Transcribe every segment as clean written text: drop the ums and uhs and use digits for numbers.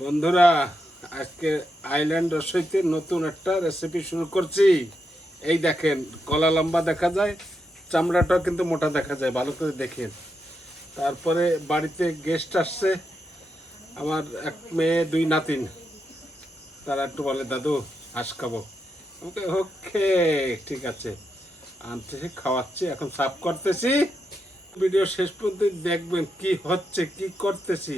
বন্ধুরা, আজকে আইল্যান্ড রসইতে নতুন একটা রেসিপি শুরু করছি। এই দেখেন, গলা লম্বা দেখা যায়, চামড়াটাও কিন্তু মোটা দেখা যায়, ভালো করে দেখেন। তারপরে বাড়িতে গেস্ট আসছে, আমার এক মেয়ে দুই নাতিন। তারা একটু বলে, দাদু হাঁস খাবো। ওকে ওকে, ঠিক আছে, আনতেছি, খাওয়াচ্ছি, এখন সার্ভ করতেছি। ভিডিও শেষ পর্যন্ত দেখবেন কি হচ্ছে, কি করতেছি,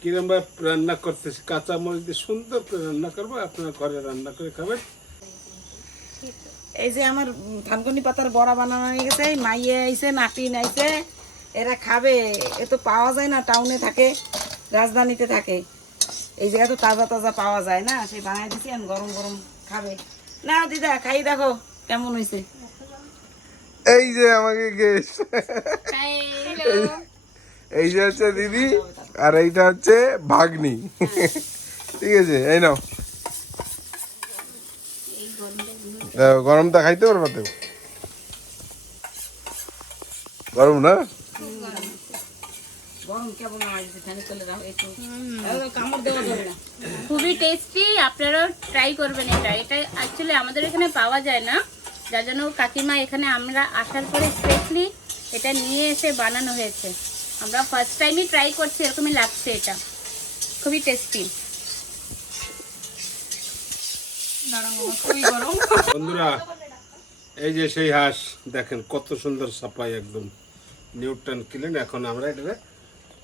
কিরম ভাবে রান্না করতেছি। কাঁচা মরিচ দিয়ে সুন্দর করে রান্না করবো, আপনার ঘরে রান্না করে খাবেন। এই যে আমার থানকুনি পাতার বড়া বানানো হয়ে গেছে, মাইয়ে আইছে, নাতিন আইছে, এরা খাবে। এ তো পাওয়া যায় না, টাউনে থাকে, রাজধানীতে থাকে, এই জায়গায় তো তাজা তাজা পাওয়া যায় না, সেই বানাই দিছি, আমি গরম গরম খাবে। না দিদা, খাই দেখো কেমন হয়েছে। এই যে আমাকে গেস্ট, এই যে হচ্ছে দিদি, আর এইটা হচ্ছে ভাগ্নি। ঠিক আছে, এই নাও। গরমটা খাইতে পারবা তো? গরম না? গরম কেমন হয়েছে, ফ্যানে চলে যাও একটু, কামড় দেওয়া যাবে না। খুবই টেস্টি, আপনারাও ট্রাই করবেন। এটা অ্যাকচুয়ালি আমাদের এখানে পাওয়া যায় না, যার জন্য কাকিমা এখানে আমরা আসার পরে স্পেশালি এটা নিয়ে এসে বানানো হয়েছে। আমরা ফার্স্ট টাইমই ট্রাই করছি, এরকমই লাগছে। এটা খুবই টেস্টি। খুবই গরম। বন্ধুরা, এই যে সেই হাঁস, দেখেন কত সুন্দর সাফাই, একদম নিউটন ক্লিন। এখন আমরা এটা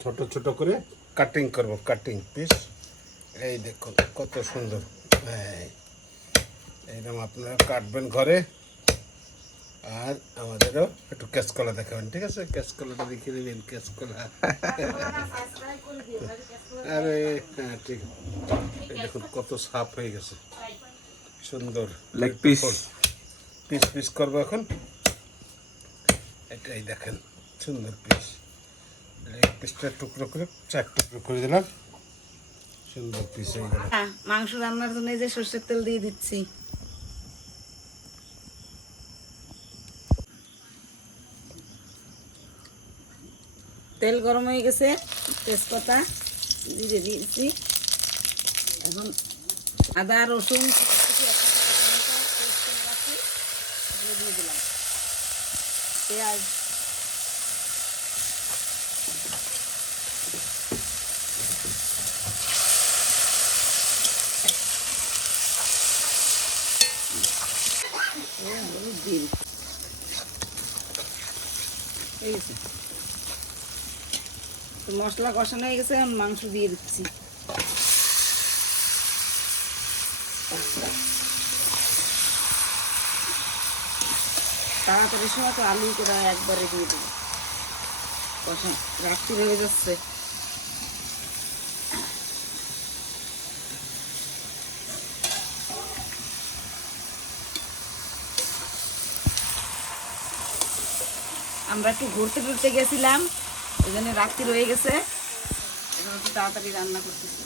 ছোট ছোট করে কাটিং করব, কাটিং পিস। এই দেখুন কত সুন্দর, এইরকম আপনারা কাটবেন ঘরে। আর আমাদেরও একটু ক্যাসকলা দেখাবেন, ঠিক আছে? ক্যাসকলাটা দেখিয়ে দেবেন, ক্যাসকলা। আরে হ্যাঁ, ঠিক। এই দেখুন কত সাফ হয়ে গেছে, সুন্দর লেগ পিস। পিস পিস করবো এখন। এটাই দেখেন, সুন্দর পিস। লেগ পিসটা টুকরো করে 4 টুকরো করে দিলাম, সুন্দর পিস হয়ে গেল। মাংস রান্নার জন্য এই যে সর্ষের তেল দিয়ে দিচ্ছি। তেল গরম হয়ে গেছে, তেজপাতা দিয়ে দিয়েছি। এখন আদা রসুন দিয়ে দিলাম, পেঁয়াজ, হলুদ দিয়ে দিচ্ছি। হয়ে গেছে, তো মশলা কষানো হয়ে গেছে, এখন মাংস দিয়ে দিচ্ছি। তাড়াতাড়ি সময় তো আলু করে একবারে দিয়ে দেবো, কষা রাত্রি হয়ে যাচ্ছে। আমরা একটু ঘুরতে টুরতে গেছিলাম, এই জন্য রাত্রি রয়ে গেছে, এখন একটু তাড়াতাড়ি রান্না করতেছি।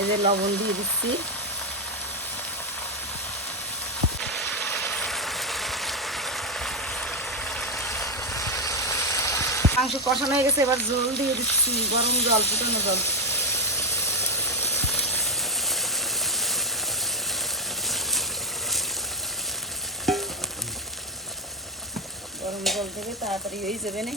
এই যে লবণ দিয়ে দিচ্ছি, মাংস কষানো হয়ে গেছে, এবার জল দিয়ে দিচ্ছি, গরম জল, ফুটানো জল। গরম জল থেকে তাড়াতাড়ি হয়ে যাবে না।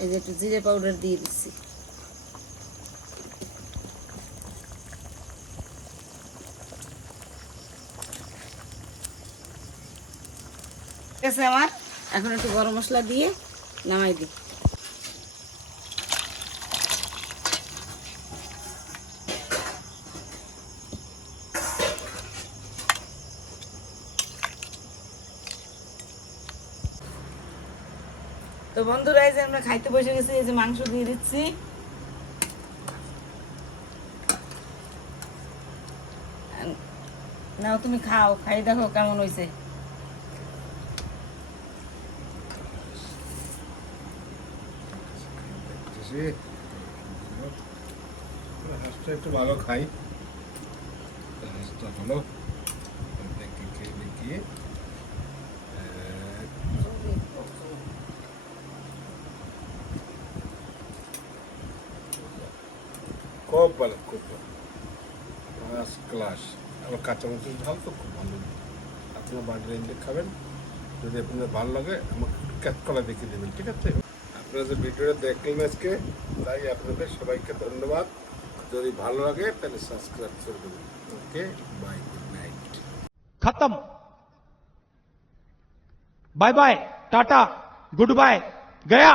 এই যে একটু জিরে পাউডার দিয়ে দিচ্ছি। ঠিক আছে আমার, এখন একটু গরম মশলা দিয়ে নামাই দিই। তো বন্ধুরা, এই যে আমরা খাইতে বসে গেছি, এই যে মাংস দিয়ে দিচ্ছি। নাও তুমি খাও, খাই দেখো কেমন হয়েছে। মাছটা একটু ভালো খাই। মাছটা হলো দেখি খেয়ে দেখি। খুব ভালো, খুব ভালো, ফার্স্ট ক্লাস। আবার কাঁচামরিচের ঝাল তো খুব ভালো। আপনার বাড়ির রেঞ্জে খাবেন। যদি আপনাদের ভালো লাগে আমাকে একটু ক্যাচকলা দেখিয়ে দেবেন, ঠিক আছে? আপনারা যে ভিডিওটা দেখলেন আজকে, তাই আপনাদের সবাইকে ধন্যবাদ। যদি ভালো লাগে তাহলে সাবস্ক্রাইব করে দেবেন। Okay, bye, good night. खत्म। Bye bye, tata, good bye, गया।